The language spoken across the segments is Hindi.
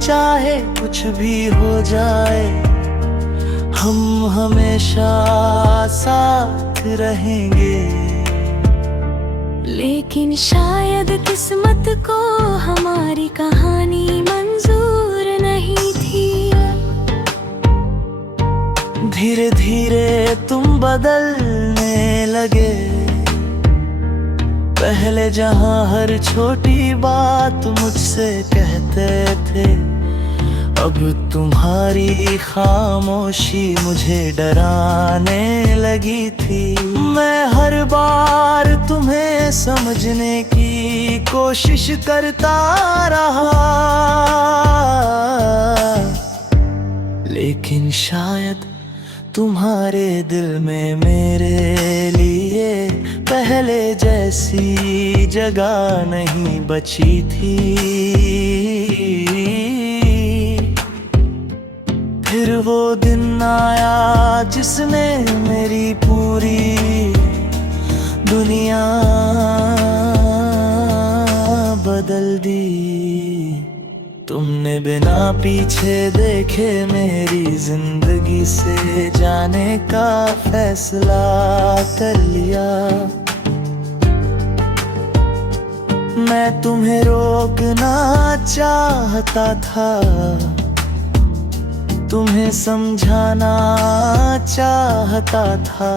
चाहे कुछ भी हो जाए, हम हमेशा साथ रहेंगे। लेकिन शायद किस्मत को हमारी कहानी मंजूर नहीं थी। धीरे धीरे तुम बदलने लगे। पहले जहां हर छोटी बात मुझसे कहते थे, अब तुम्हारी खामोशी मुझे डराने लगी थी। मैं हर बार तुम्हें समझने की कोशिश करता रहा, लेकिन शायद तुम्हारे दिल में मेरे लिए पहले जैसी जगह नहीं बची थी। फिर वो दिन आया जिसने मेरी पूरी दुनिया बदल दी। तुमने बिना पीछे देखे मेरी जिंदगी से जाने का फैसला कर लिया। मैं तुम्हें रोकना चाहता था, तुम्हें समझाना चाहता था,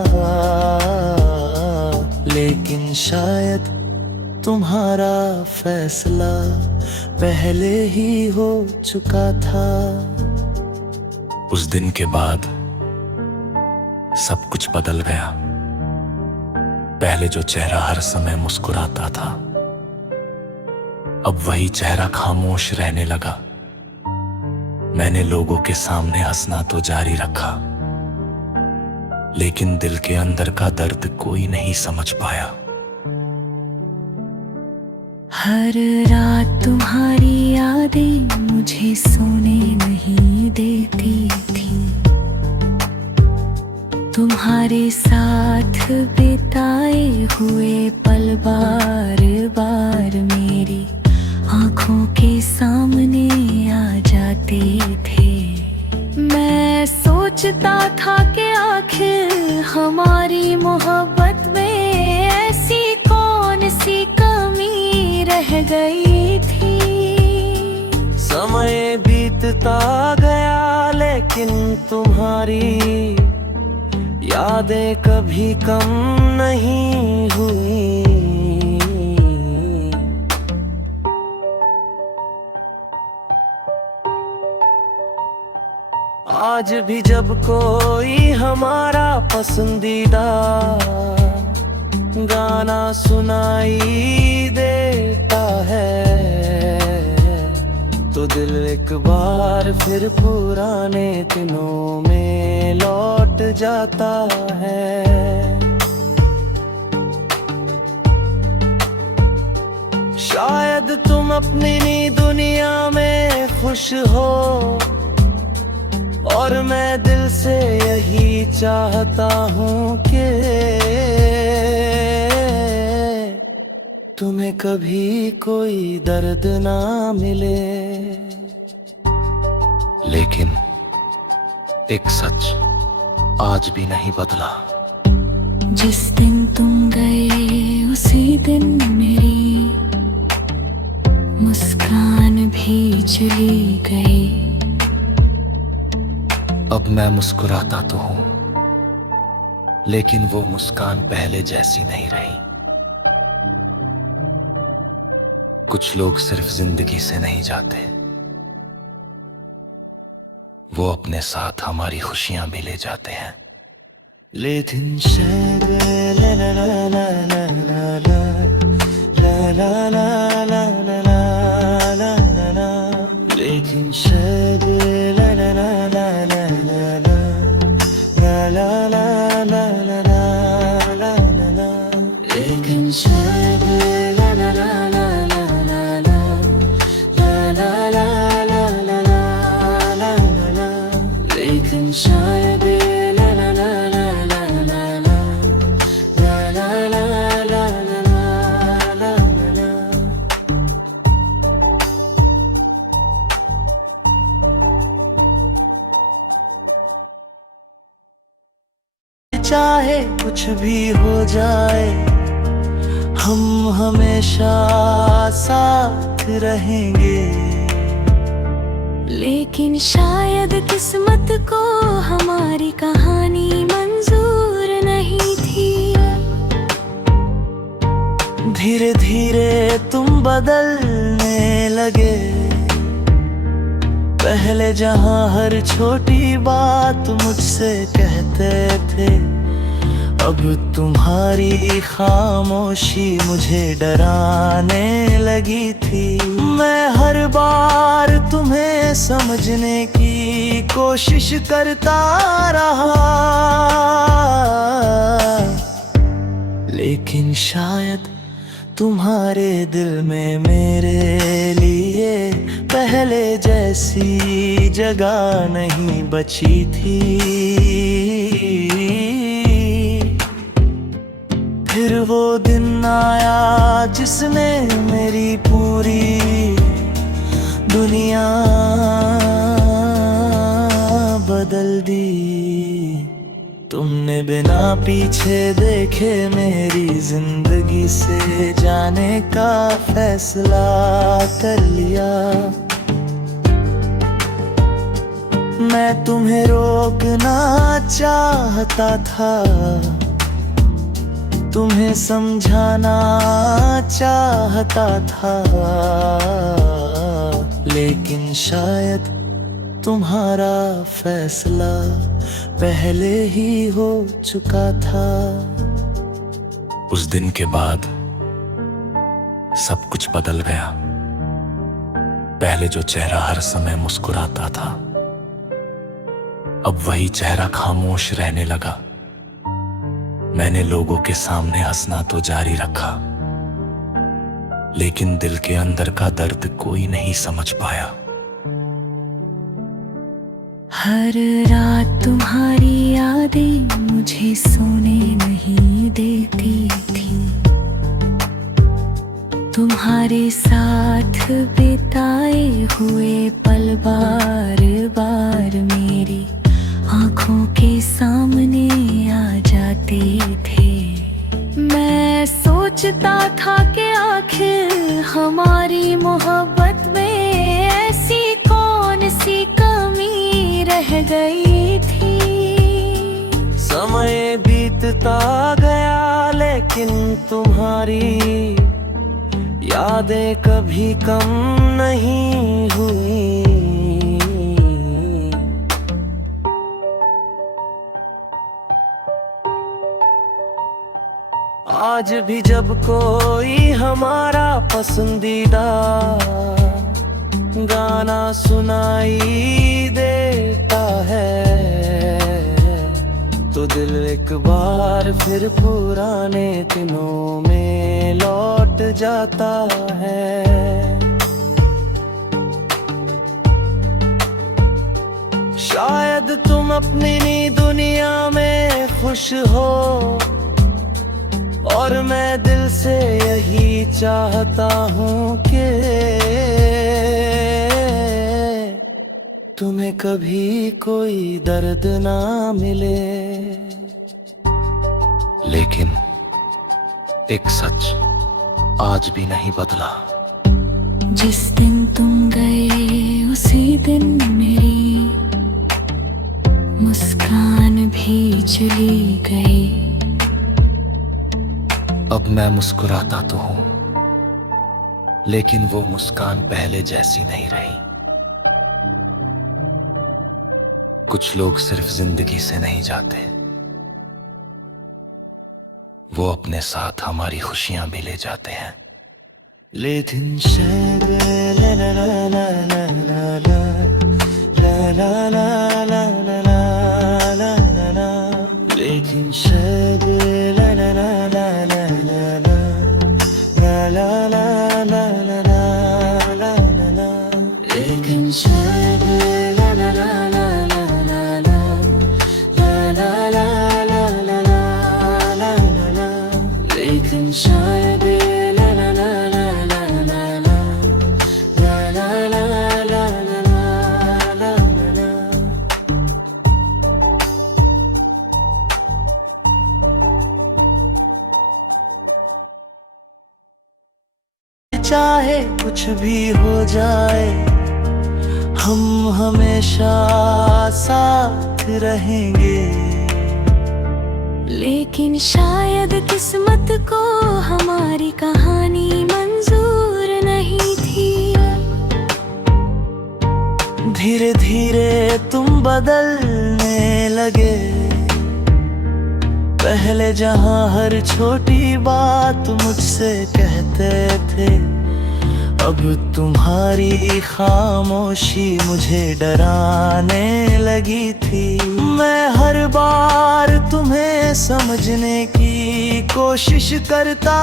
लेकिन शायद तुम्हारा फैसला पहले ही हो चुका था। उस दिन के बाद सब कुछ बदल गया। पहले जो चेहरा हर समय मुस्कुराता था, अब वही चेहरा खामोश रहने लगा। मैंने लोगों के सामने हंसना तो जारी रखा, लेकिन दिल के अंदर का दर्द कोई नहीं समझ पाया। हर रात तुम्हारी यादें मुझे सोने नहीं देती थी। तुम्हारे साथ बिताए हुए पल बार बार मेरी आँखों के सामने आ जाते थे। मैं सोचता था कि आखिर हमारी मोहब्बत में ऐसी कौन सी कमी रह गई थी। समय बीतता गया लेकिन तुम्हारी यादें कभी कम नहीं हुई। आज भी जब कोई हमारा पसंदीदा गाना सुनाई देता है, तो दिल एक बार फिर पुराने दिनों में लौट जाता है। शायद तुम अपनी दुनिया में खुश हो, और मैं दिल से यही चाहता हूँ कि तुम्हें कभी कोई दर्द ना मिले। लेकिन एक सच आज भी नहीं बदला। जिस दिन तुम गए उसी दिन मेरी मुस्कान भी चली गई। अब मैं मुस्कुराता तो हूं, लेकिन वो मुस्कान पहले जैसी नहीं रही। कुछ लोग सिर्फ जिंदगी से नहीं जाते, वो अपने साथ हमारी खुशियां भी ले जाते हैं। लेकिन शायद ला ला ला ला ला ला ला ला ला ला ला ला ला ला ला, लेकिन शायद ला ला ला ला ला ला ला ला ला ला ला ला ला ला ला, लेकिन शायद ला ला ला ला ला ला ला ला ला ला ला ला ला ला, लेकिन शायद ला ला ला ला ला ला ला ला ला ला ला ला ला। चाहे कुछ भी हो जाए, हम हमेशा साथ रहेंगे। लेकिन शायद किस्मत को हमारी कहानी मंजूर नहीं थी। धीरे धीरे तुम बदलने लगे। पहले जहां हर छोटी बात मुझसे कहते थे, अब तुम्हारी खामोशी मुझे डराने लगी थी। मैं हर बार तुम्हें समझने की कोशिश करता रहा, लेकिन शायद तुम्हारे दिल में मेरे लिए पहले जैसी जगह नहीं बची थी। फिर वो दिन आया जिसने मेरी पूरी दुनिया बदल दी। तुमने बिना पीछे देखे मेरी जिंदगी से जाने का फैसला कर लिया। मैं तुम्हें रोकना चाहता था, तुम्हें समझाना चाहता था, लेकिन शायद तुम्हारा फैसला पहले ही हो चुका था। उस दिन के बाद सब कुछ बदल गया। पहले जो चेहरा हर समय मुस्कुराता था, अब वही चेहरा खामोश रहने लगा। मैंने लोगों के सामने हंसना तो जारी रखा, लेकिन दिल के अंदर का दर्द कोई नहीं समझ पाया। हर रात तुम्हारी यादें मुझे सोने नहीं देती थी। तुम्हारे साथ बिताए हुए पल बार बार मेरी आँखों के सामने आ जाते थे। मैं सोचता था कि आखिर हमारी मोहब्बत में ऐसी कौन सी कमी रह गई थी। समय बीतता गया लेकिन तुम्हारी यादें कभी कम नहीं हुई। आज भी जब कोई हमारा पसंदीदा गाना सुनाई देता है, तो दिल एक बार फिर पुराने दिनों में लौट जाता है। शायद तुम अपनी दुनिया में खुश हो, और मैं दिल से यही चाहता हूँ कि तुम्हें कभी कोई दर्द ना मिले। लेकिन एक सच आज भी नहीं बदला। जिस दिन तुम गए उसी दिन मेरी मुस्कान भी चली गई। अब मैं मुस्कुराता तो हूं, लेकिन वो मुस्कान पहले जैसी नहीं रही। कुछ लोग सिर्फ जिंदगी से नहीं जाते, वो अपने साथ हमारी खुशियां भी ले जाते हैं। लेकिन शायद ला ला ला ला ला ला ला ला ला ला ला ला ला ला ला, लेकिन शायद ला ला ला ला ला ला ला ला ला ला ला ला ला ला ला, लेकिन शायद ला ला ला ला ला ला ला ला ला ला ला ला ला ला, लेकिन शायद ला ला ला ला ला ला ला ला ला ला ला ला ला। कुछ भी हो जाए हम हमेशा साथ रहेंगे। लेकिन शायद किस्मत को हमारी कहानी मंजूर नहीं थी। धीरे धीरे तुम बदलने लगे। पहले जहां हर छोटी बात मुझसे कहते थे, अब तुम्हारी खामोशी मुझे डराने लगी थी। मैं हर बार तुम्हें समझने की कोशिश करता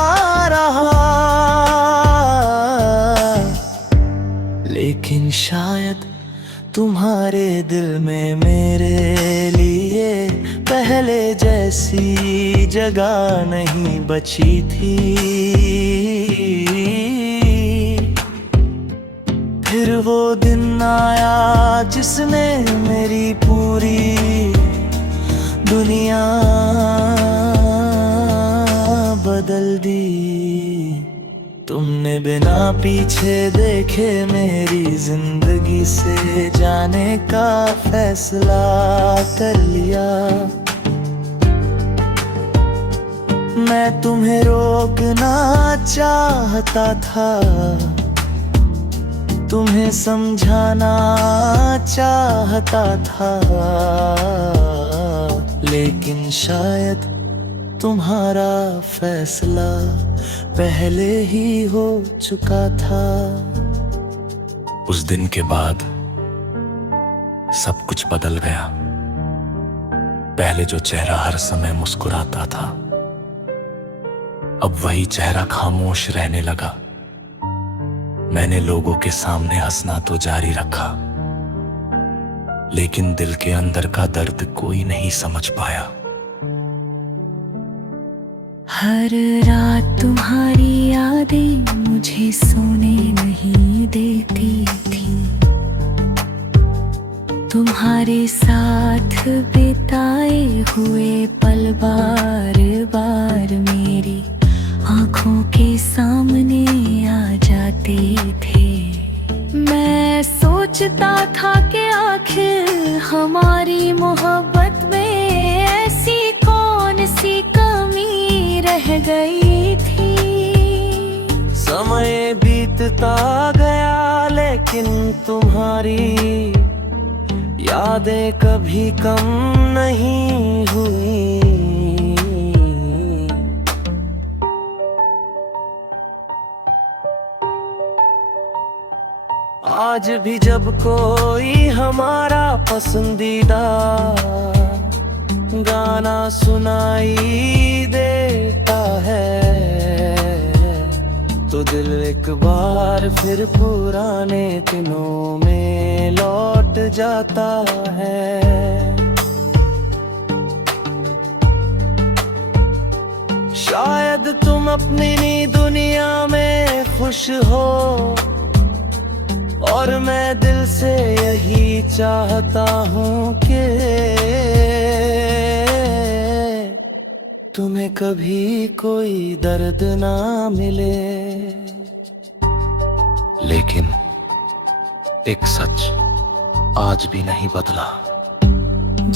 रहा, लेकिन शायद तुम्हारे दिल में मेरे लिए पहले जैसी जगह नहीं बची थी। फिर वो दिन आया जिसने मेरी पूरी दुनिया बदल दी। तुमने बिना पीछे देखे मेरी जिंदगी से जाने का फैसला कर लिया। मैं तुम्हें रोकना चाहता था, तुम्हें समझाना चाहता था, लेकिन शायद तुम्हारा फैसला पहले ही हो चुका था। उस दिन के बाद सब कुछ बदल गया। पहले जो चेहरा हर समय मुस्कुराता था, अब वही चेहरा खामोश रहने लगा। मैंने लोगों के सामने हंसना तो जारी रखा, लेकिन दिल के अंदर का दर्द कोई नहीं समझ पाया। हर रात तुम्हारी यादें मुझे सोने नहीं देती थी। तुम्हारे साथ बिताए हुए पल बार बार मेरी आंखों के सामने आ जाते थे। मैं सोचता था कि आखिर हमारी मोहब्बत में ऐसी कौन सी कमी रह गई थी। समय बीतता गया लेकिन तुम्हारी यादें कभी कम नहीं हुई। आज भी जब कोई हमारा पसंदीदा गाना सुनाई देता है, तो दिल एक बार फिर पुराने दिनों में लौट जाता है। शायद तुम अपनी दुनिया में खुश हो, और मैं दिल से यही चाहता हूँ कि तुम्हें कभी कोई दर्द ना मिले। लेकिन एक सच आज भी नहीं बदला।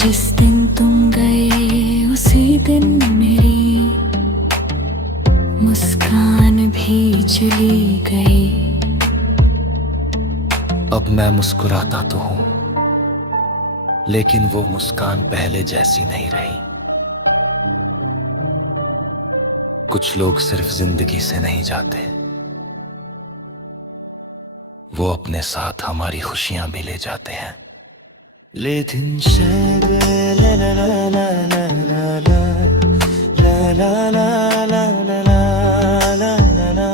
जिस दिन तुम गए उसी दिन मेरी मुस्कान भी चली गई। अब मैं मुस्कुराता तो हूं, लेकिन वो मुस्कान पहले जैसी नहीं रही। कुछ लोग सिर्फ जिंदगी से नहीं जाते, वो अपने साथ हमारी खुशियां भी ले जाते हैं। लेकिन शायद ला ला ला ला ला ला ला ला ला ला ला ला ला ला ला,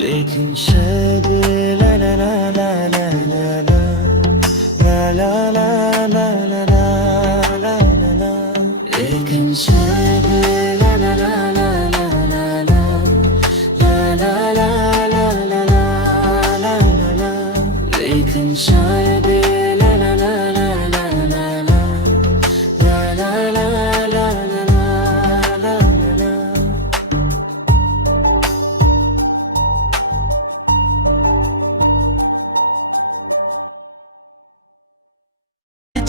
लेकिन शायद ला ला ला ला ला ला ला ला ला ला ला ला ला ला ला, लेकिन शायद ला ला ला ला ला ला ला ला ला ला ला ला ला ला, लेकिन शायद ला ला ला ला ला ला ला ला ला ला ला ला ला ला।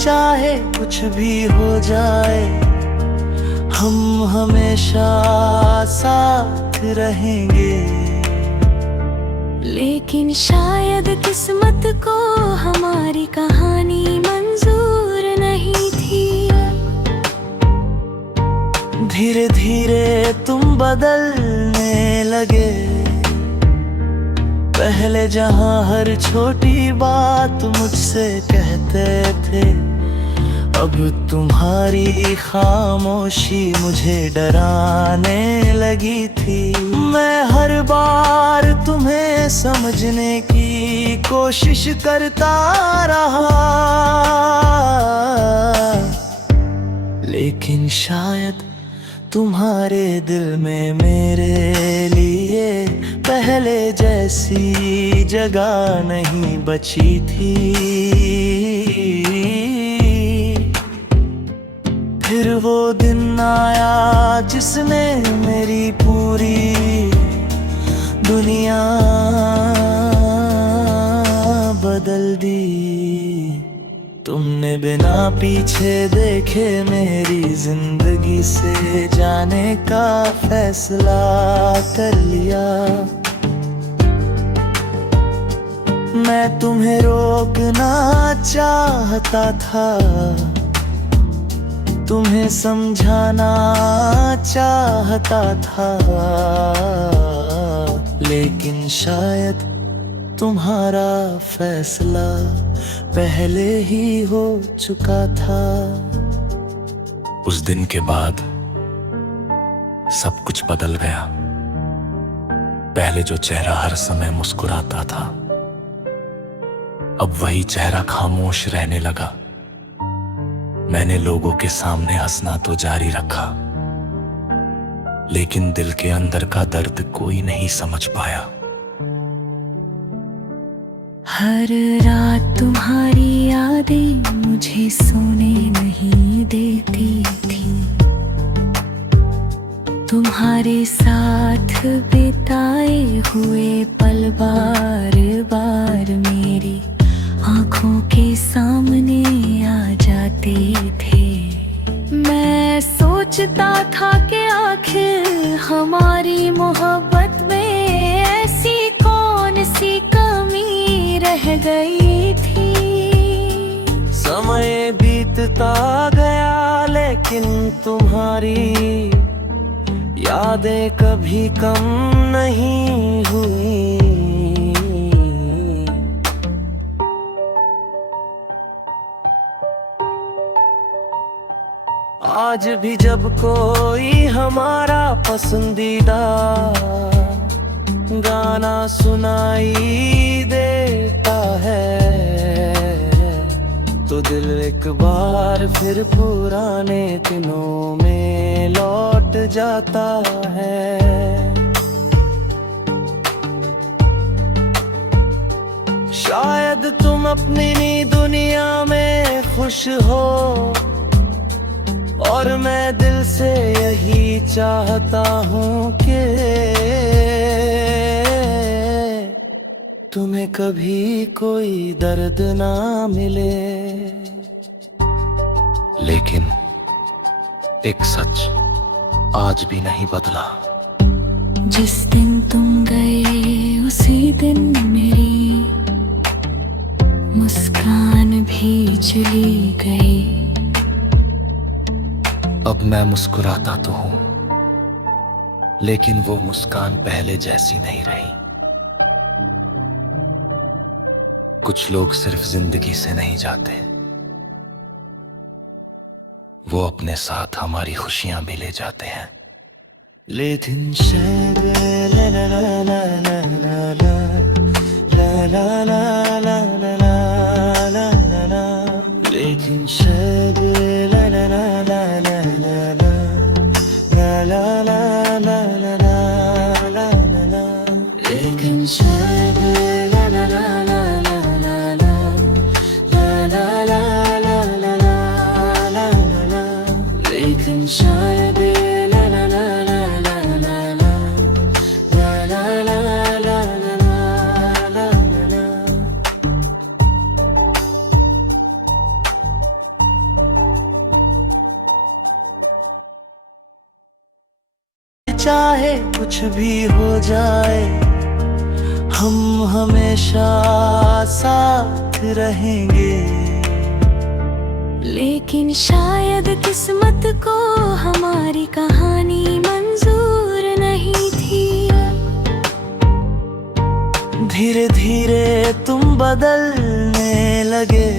चाहे कुछ भी हो जाए, हम हमेशा साथ रहेंगे। लेकिन शायद किस्मत को हमारी कहानी मंजूर नहीं थी। धीरे धीरे तुम बदलने लगे। पहले जहां हर छोटी बात मुझसे कहते थे, अब तुम्हारी खामोशी मुझे डराने लगी थी। मैं हर बार तुम्हें समझने की कोशिश करता रहा, लेकिन शायद तुम्हारे दिल में मेरे लिए पहले जैसी जगह नहीं बची थी। फिर वो दिन आया जिसने मेरी पूरी दुनिया बदल दी। तुमने बिना पीछे देखे मेरी जिंदगी से जाने का फैसला कर लिया। मैं तुम्हें रोकना चाहता था, तुम्हें समझाना चाहता था, लेकिन शायद तुम्हारा फैसला पहले ही हो चुका था। उस दिन के बाद सब कुछ बदल गया। पहले जो चेहरा हर समय मुस्कुराता था, अब वही चेहरा खामोश रहने लगा। मैंने लोगों के सामने हंसना तो जारी रखा, लेकिन दिल के अंदर का दर्द कोई नहीं समझ पाया। हर रात तुम्हारी यादें मुझे सोने नहीं देती थी। तुम्हारे साथ बिताए हुए पल बार बार मेरी आंखों के सामने आ जाते थे। मैं सोचता था कि आखिर हमारी मोहब्बत में ऐसी कौन सी कमी रह गई थी। समय बीतता गया लेकिन तुम्हारी यादें कभी कम नहीं हुई। आज भी जब कोई हमारा पसंदीदा गाना सुनाई देता है, तो दिल एक बार फिर पुराने दिनों में लौट जाता है। शायद तुम अपनी दुनिया में खुश हो, और मैं दिल से यही चाहता हूँ कि तुम्हें कभी कोई दर्द ना मिले। लेकिन एक सच आज भी नहीं बदला। जिस दिन तुम गए उसी दिन मेरी मुस्कान भी चली गई। अब मैं मुस्कुराता तो हूं, लेकिन वो मुस्कान पहले जैसी नहीं रही। कुछ लोग सिर्फ जिंदगी से नहीं जाते, वो अपने साथ हमारी खुशियां भी ले जाते हैं। लेकिन शायद ला ला ला ला ला ला ला ला ला ला ला ला ला ला ला, लेकिन शायद ला ला ला ला ला ला ला ला ला ला ला ला ला ला ला, लेकिन शायद ला ला ला ला ला ला ला ला ला ला ला ला ला ला, लेकिन शायद ला ला ला ला ला ला ला ला ला ला ला ला ला। चाहे कुछ भी हो जाए, हम हमेशा साथ रहेंगे। लेकिन शायद किस्मत को हमारी कहानी मंजूर नहीं थी। धीरे धीरे तुम बदलने लगे।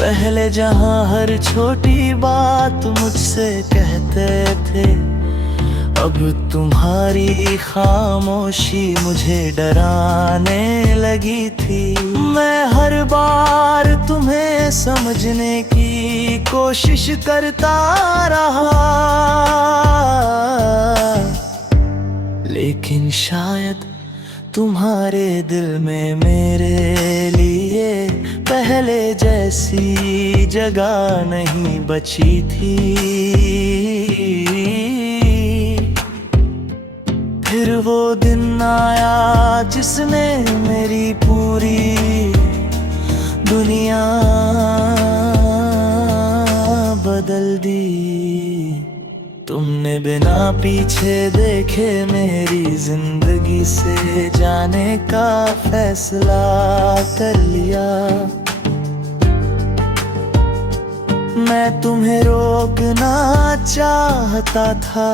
पहले जहां हर छोटी बात मुझसे कहते थे, अब तुम्हारी खामोशी मुझे डराने लगी थी। मैं हर बार तुम्हें समझने की कोशिश करता रहा, लेकिन शायद तुम्हारे दिल में मेरे लिए पहले जैसी जगह नहीं बची थी। फिर वो दिन आया जिसने मेरी पूरी दुनिया बदल दी। तुमने बिना पीछे देखे मेरी जिंदगी से जाने का फैसला कर लिया। मैं तुम्हें रोकना चाहता था,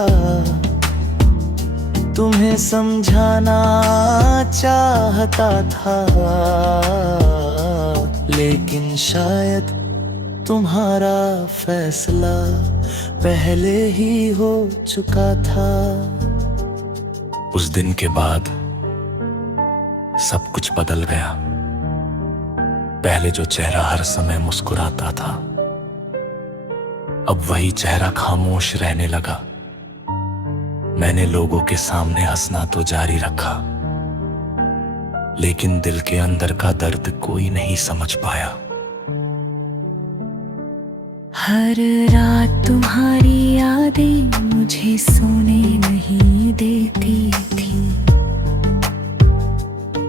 तुम्हें समझाना चाहता था, लेकिन शायद तुम्हारा फैसला पहले ही हो चुका था। उस दिन के बाद सब कुछ बदल गया। पहले जो चेहरा हर समय मुस्कुराता था, अब वही चेहरा खामोश रहने लगा। मैंने लोगों के सामने हंसना तो जारी रखा, लेकिन दिल के अंदर का दर्द कोई नहीं समझ पाया। हर रात तुम्हारी यादें मुझे सोने नहीं देती थी।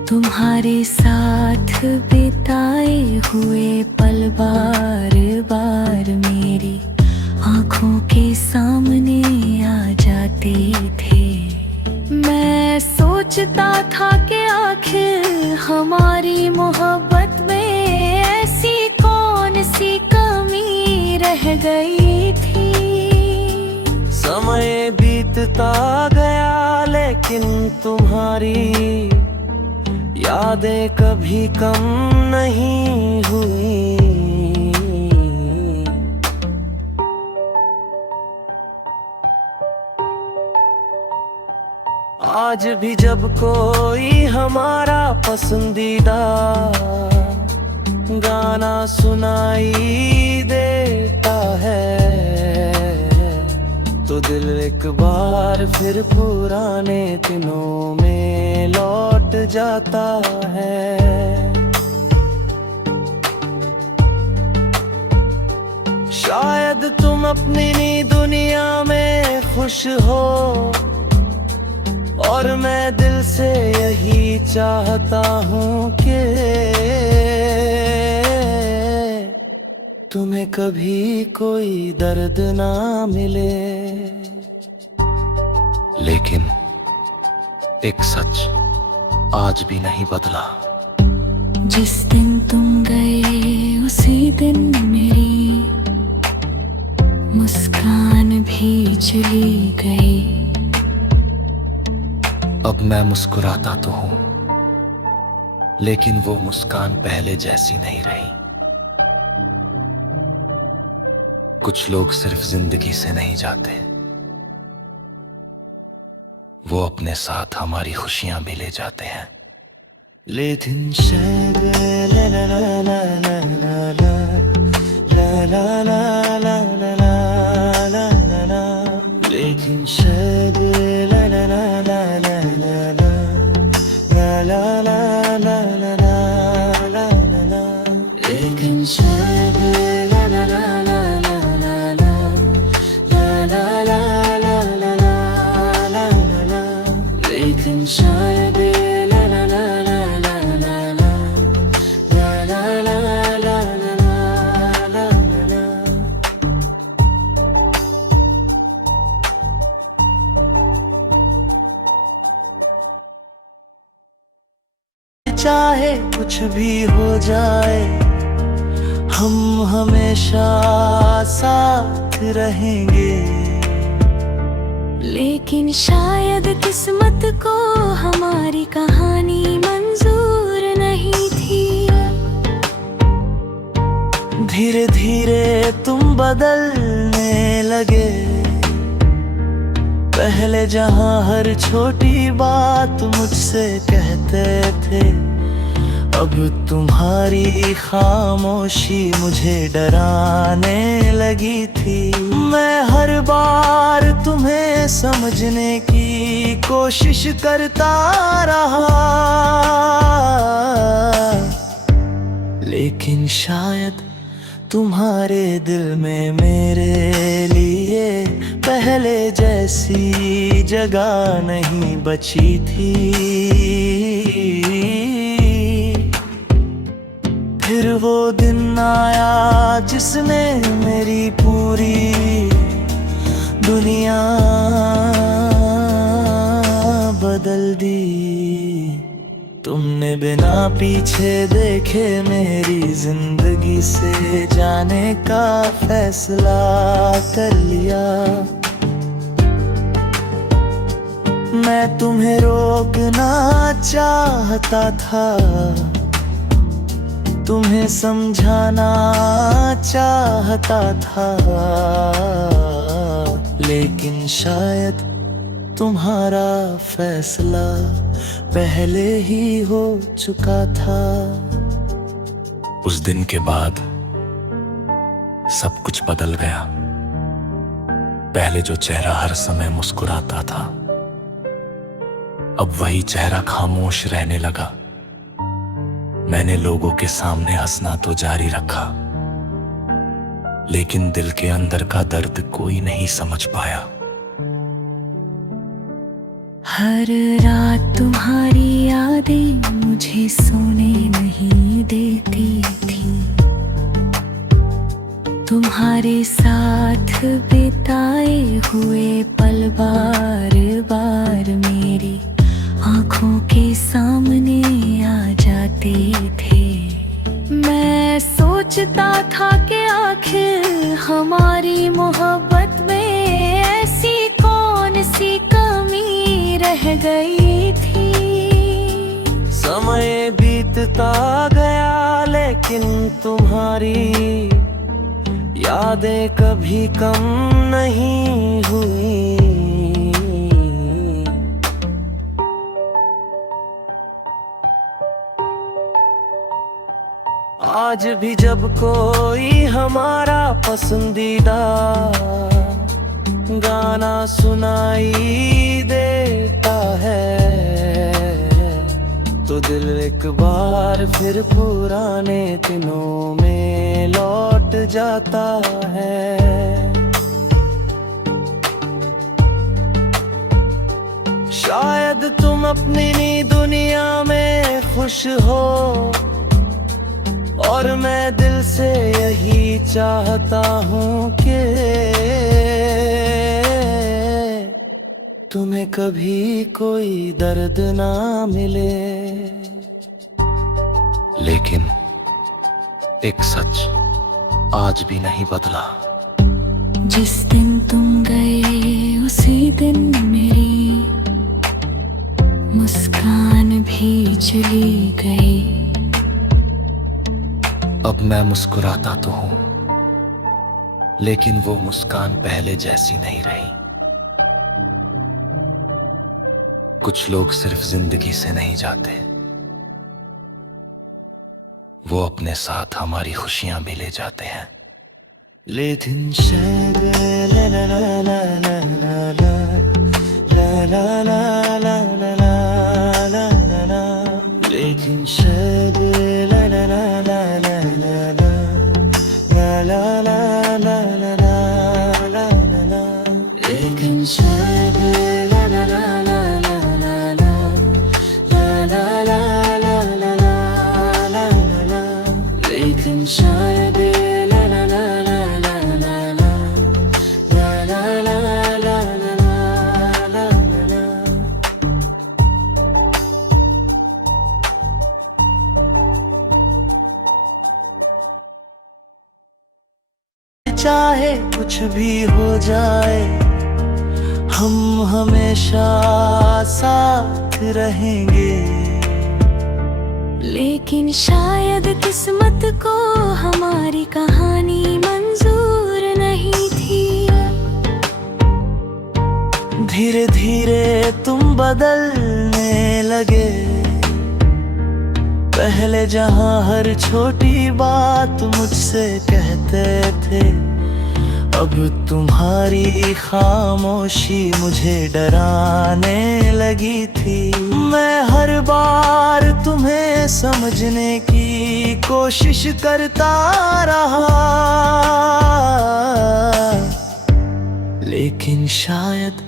तुम्हारे साथ बिताए हुए पल बार बार मेरी आंखों के सामने आ जाते थे। मैं सोचता था कि आखिर हमारी मोहब्बत में ऐसी कौन सी कमी रह गई थी। समय बीतता गया लेकिन तुम्हारी यादें कभी कम नहीं हुई। आज भी जब कोई हमारा पसंदीदा गाना सुनाई देता है, तो दिल एक बार फिर पुराने दिनों में लौट जाता है। शायद तुम अपनी दुनिया में खुश हो, और मैं दिल से यही चाहता हूँ कि तुम्हें कभी कोई दर्द ना मिले। लेकिन एक सच आज भी नहीं बदला। जिस दिन तुम गए उसी दिन मेरी मुस्कान भी चली गई। अब मैं मुस्कुराता तो हूं, लेकिन वो मुस्कान पहले जैसी नहीं रही। कुछ लोग सिर्फ जिंदगी से नहीं जाते, वो अपने साथ हमारी खुशियां भी ले जाते हैं। लेकिन शायद ला ला ला ला ला ला ला ला ला ला ला ला ला ला ला, लेकिन शायद ला ला ला ला ला ला ला ला ला ला ला ला ला ला ला, लेकिन शायद ला ला ला ला ला ला ला ला ला ला ला ला ला ला, लेकिन शायद ला ला ला ला ला ला ला ला ला ला ला ला ला ला। भी हो जाए, हम हमेशा साथ रहेंगे। लेकिन शायद किस्मत को हमारी कहानी मंजूर नहीं थी। धीरे धीरे तुम बदलने लगे, पहले जहां हर छोटी बात मुझसे कहते थे, अब तुम्हारी खामोशी मुझे डराने लगी थी। मैं हर बार तुम्हें समझने की कोशिश करता रहा, लेकिन शायद तुम्हारे दिल में मेरे लिए पहले जैसी जगह नहीं बची थी। फिर वो दिन आया जिसने मेरी पूरी दुनिया बदल दी। तुमने बिना पीछे देखे मेरी जिंदगी से जाने का फैसला कर लिया। मैं तुम्हें रोकना चाहता था, तुम्हें समझाना चाहता था, लेकिन शायद तुम्हारा फैसला पहले ही हो चुका था। उस दिन के बाद सब कुछ बदल गया। पहले जो चेहरा हर समय मुस्कुराता था, अब वही चेहरा खामोश रहने लगा। मैंने लोगों के सामने हंसना तो जारी रखा, लेकिन दिल के अंदर का दर्द कोई नहीं समझ पाया। हर रात तुम्हारी यादें मुझे सोने नहीं देती थी। तुम्हारे साथ बिताए हुए पल बार बार मेरी आंखों के सामने आ जाते थे। मैं सोचता था कि आखिर हमारी मोहब्बत में ऐसी कौन सी कमी रह गई थी। समय बीतता गया लेकिन तुम्हारी यादें कभी कम नहीं हुई। आज भी जब कोई हमारा पसंदीदा गाना सुनाई देता है, तो दिल एक बार फिर पुराने दिनों में लौट जाता है। शायद तुम अपनी दुनिया में खुश हो, और मैं दिल से यही चाहता हूँ कि तुम्हें कभी कोई दर्द ना मिले। लेकिन एक सच आज भी नहीं बदला। जिस दिन तुम गए उसी दिन मेरी मुस्कान भी चली गई। अब मैं मुस्कुराता तो हूं, लेकिन वो मुस्कान पहले जैसी नहीं रही। कुछ लोग सिर्फ जिंदगी से नहीं जाते, वो अपने साथ हमारी खुशियां भी ले जाते हैं। लेकिन शायद ला ला ला ला ला ला ला ला ला ला ला ला ला ला ला, लेकिन शायद ला ला ला ला ला ला ला ला ला ला ला ला ला ला ला, लेकिन शायद ला ला ला ला ला ला ला ला ला ला ला ला ला ला, लेकिन शायद ला ला ला ला ला ला ला ला ला ला ला ला ला। चाहे कुछ भी हो जाए, हम हमेशा साथ रहेंगे। लेकिन शायद किस्मत को हमारी कहानी मंजूर नहीं थी। धीरे धीरे तुम बदलने लगे, पहले जहां हर छोटी बात मुझसे कहते थे, अब तुम्हारी खामोशी मुझे डराने लगी थी। मैं हर बार तुम्हें समझने की कोशिश करता रहा, लेकिन शायद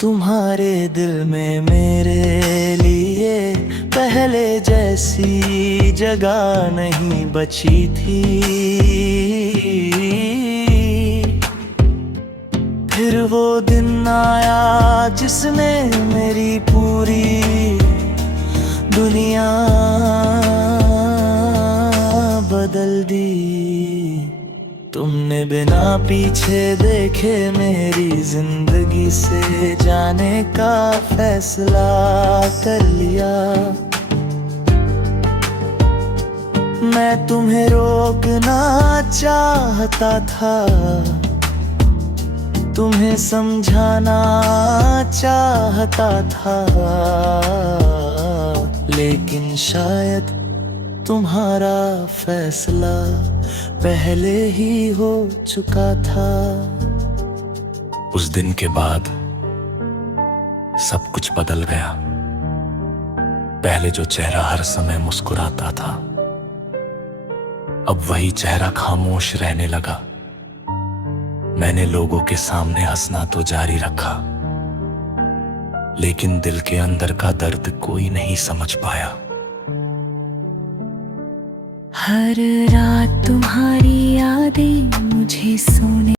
तुम्हारे दिल में मेरे लिए पहले जैसी जगह नहीं बची थी। फिर वो दिन आया जिसने मेरी पूरी दुनिया बदल दी। तुमने बिना पीछे देखे मेरी जिंदगी से जाने का फैसला कर लिया। मैं तुम्हें रोकना चाहता था, तुम्हें समझाना चाहता था, लेकिन शायद तुम्हारा फैसला पहले ही हो चुका था। उस दिन के बाद सब कुछ बदल गया। पहले जो चेहरा हर समय मुस्कुराता था, अब वही चेहरा खामोश रहने लगा। मैंने लोगों के सामने हंसना तो जारी रखा, लेकिन दिल के अंदर का दर्द कोई नहीं समझ पाया। हर रात तुम्हारी यादें मुझे सोने